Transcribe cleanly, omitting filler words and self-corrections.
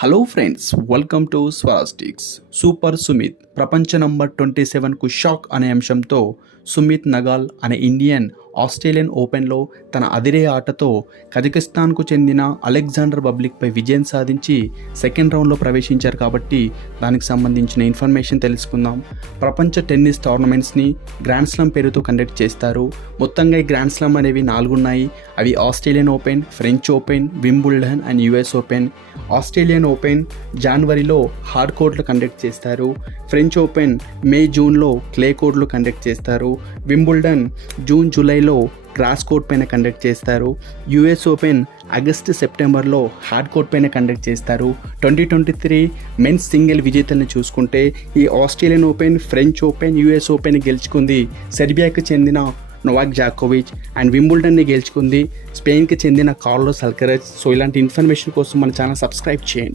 Hello friends, welcome to స్వరాస్టిక్స్. Super Sumit ప్రపంచ number 27కు shock అనే అంశంతో సుమిత్ నగాల్ అనే ఇండియన్ ఆస్ట్రేలియన్ ఓపెన్లో తన అదిరే ఆటతో కజకిస్తాన్కు చెందిన అలెగ్జాండర్ బబ్లిక్పై విజయం సాధించి సెకండ్ రౌండ్లో ప్రవేశించారు. కాబట్టి దానికి సంబంధించిన ఇన్ఫర్మేషన్ తెలుసుకుందాం. ప్రపంచ టెన్నిస్ టోర్నమెంట్స్ని గ్రాండ్ స్లామ్ పేరుతో కండక్ట్ చేస్తారు. మొత్తంగా ఈ గ్రాండ్ స్లామ్ అనేవి 4 ఉన్నాయి. అవి Australian open, French open, Wimbledon and US open. Australian open జనవరిలో హార్డ్ కోర్ట్లో కండక్ట్ చేస్తారు. ఫ్రెంచ్ ఓపెన్ మే జూన్లో క్లే కోర్ట్లో కండక్ట్ చేస్తారు. వింబుల్డన్ జూన్ జూలైలో గ్రాస్ కోర్ట్ పైన కండక్ట్ చేస్తారు. యుఎస్ ఓపెన్ ఆగస్టు సెప్టెంబర్లో హార్డ్ కోర్ట్ పైన కండక్ట్ చేస్తారు. 2023 మెన్స్ సింగిల్ విజేతల్ని చూసుకుంటే ఈ Australian open, French open, US open గెలుచుకుంది సెర్బియాకి చెందిన నోవాక్ జాకోవిచ్ అండ్ వింబుల్డన్ని గెలుచుకుంది స్పెయిన్కి చెందిన కార్లోస్ అల్కరాజ్. సో ఇలాంటి ఇన్ఫర్మేషన్ కోసం మన ఛానల్ సబ్స్క్రైబ్ చేయండి.